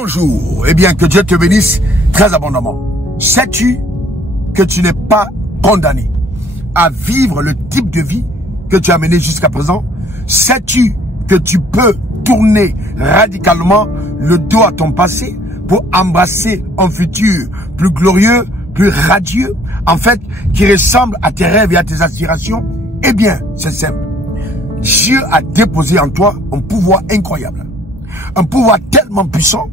Bonjour, eh bien que Dieu te bénisse très abondamment. Sais-tu que tu n'es pas condamné à vivre le type de vie que tu as mené jusqu'à présent? Sais-tu que tu peux tourner radicalement le dos à ton passé pour embrasser un futur plus glorieux, plus radieux, en fait, qui ressemble à tes rêves et à tes aspirations? Eh bien, c'est simple. Dieu a déposé en toi un pouvoir incroyable. Un pouvoir tellement puissant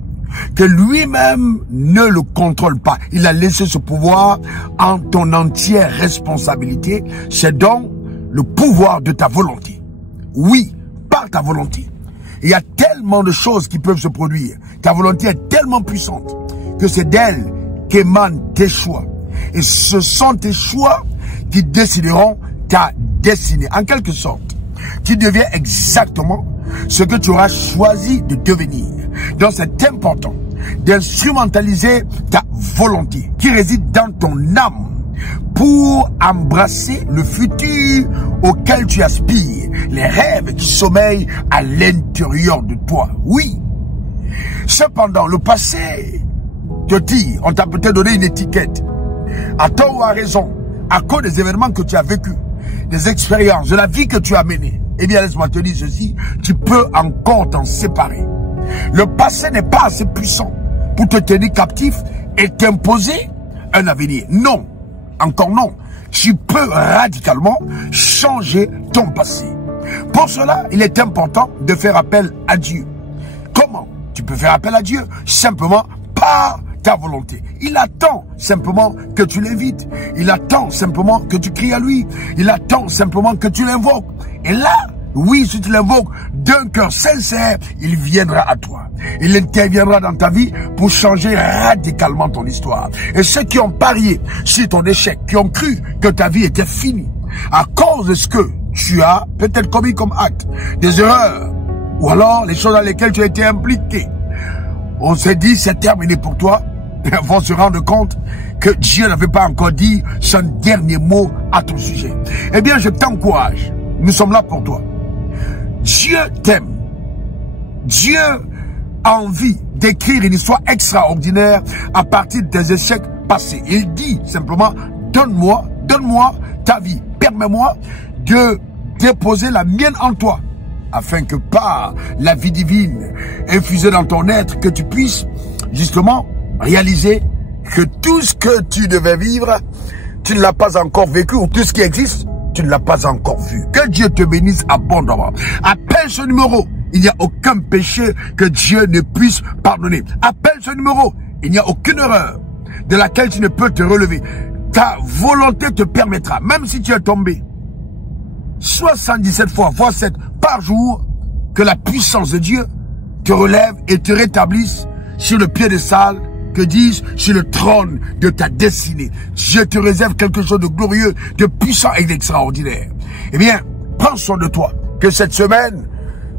que lui-même ne le contrôle pas. Il a laissé ce pouvoir en ton entière responsabilité. C'est donc le pouvoir de ta volonté. Oui, par ta volonté. Il y a tellement de choses qui peuvent se produire. Ta volonté est tellement puissante que c'est d'elle qu'émanent tes choix. Et ce sont tes choix qui décideront ta destinée. En quelque sorte, tu deviens exactement ce que tu auras choisi de devenir. Donc c'est important d'instrumentaliser ta volonté qui réside dans ton âme pour embrasser le futur auquel tu aspires, les rêves qui sommeillent à l'intérieur de toi. Oui. Cependant, le passé te dit, on t'a peut-être donné une étiquette, à tort ou à raison, à cause des événements que tu as vécus, des expériences, de la vie que tu as menée. Eh bien, laisse-moi te dire ceci, tu peux encore t'en séparer. Le passé n'est pas assez puissant pour te tenir captif et t'imposer un avenir. Non, encore non. Tu peux radicalement changer ton passé. Pour cela, il est important de faire appel à Dieu. Comment tu peux faire appel à Dieu? Simplement par ta volonté. Il attend simplement que tu l'invites. Il attend simplement que tu cries à lui. Il attend simplement que tu l'invoques. Et là, oui, si tu l'invoques d'un cœur sincère, il viendra à toi. Il interviendra dans ta vie pour changer radicalement ton histoire. Et ceux qui ont parié sur ton échec, qui ont cru que ta vie était finie, à cause de ce que tu as peut-être commis comme acte, des erreurs, ou alors les choses dans lesquelles tu as été impliqué, on s'est dit c'est terminé pour toi, vont se rendre compte que Dieu n'avait pas encore dit son dernier mot à ton sujet. Eh bien, je t'encourage. Nous sommes là pour toi. Dieu t'aime. Dieu a envie d'écrire une histoire extraordinaire à partir des échecs passés. Il dit simplement, donne-moi ta vie. Permets-moi de déposer la mienne en toi, afin que par la vie divine infusée dans ton être, que tu puisses justement réaliser que tout ce que tu devais vivre, tu ne l'as pas encore vécu, ou tout ce qui existe, tu ne l'as pas encore vu. Que Dieu te bénisse abondamment. Appelle ce numéro. Il n'y a aucun péché que Dieu ne puisse pardonner. Appelle ce numéro. Il n'y a aucune erreur de laquelle tu ne peux te relever. Ta volonté te permettra, même si tu es tombé 77 fois, voire 7 par jour, que la puissance de Dieu te relève et te rétablisse sur le piédestal, que dis-je, sur le trône de ta destinée. Dieu te réserve quelque chose de glorieux, de puissant et d'extraordinaire. Eh bien, prends soin de toi. Que cette semaine,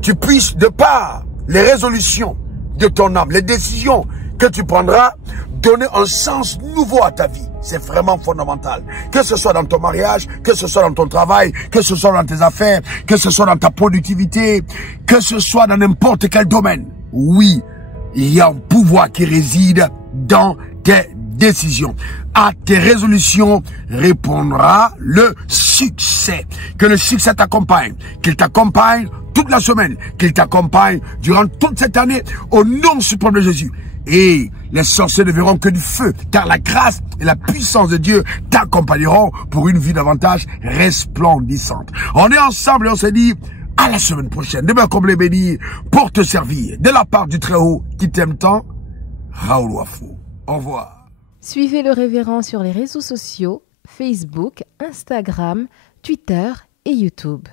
tu puisses, de par les résolutions de ton âme, les décisions que tu prendras, donner un sens nouveau à ta vie. C'est vraiment fondamental. Que ce soit dans ton mariage, que ce soit dans ton travail, que ce soit dans tes affaires, que ce soit dans ta productivité, que ce soit dans n'importe quel domaine. Oui, il y a un pouvoir qui réside dans tes décisions. À tes résolutions répondra le succès. Que le succès t'accompagne. Qu'il t'accompagne toute la semaine. Qu'il t'accompagne durant toute cette année. Au nom suprême de Jésus. Et les sorciers ne verront que du feu. Car la grâce et la puissance de Dieu t'accompagneront pour une vie davantage resplendissante. On est ensemble et on se dit à la semaine prochaine. Demain comme les bénis pour te servir. De la part du Très-Haut qui t'aime tant. Raoul Wafou. Au revoir. Suivez le révérend sur les réseaux sociaux, Facebook, Instagram, Twitter et YouTube.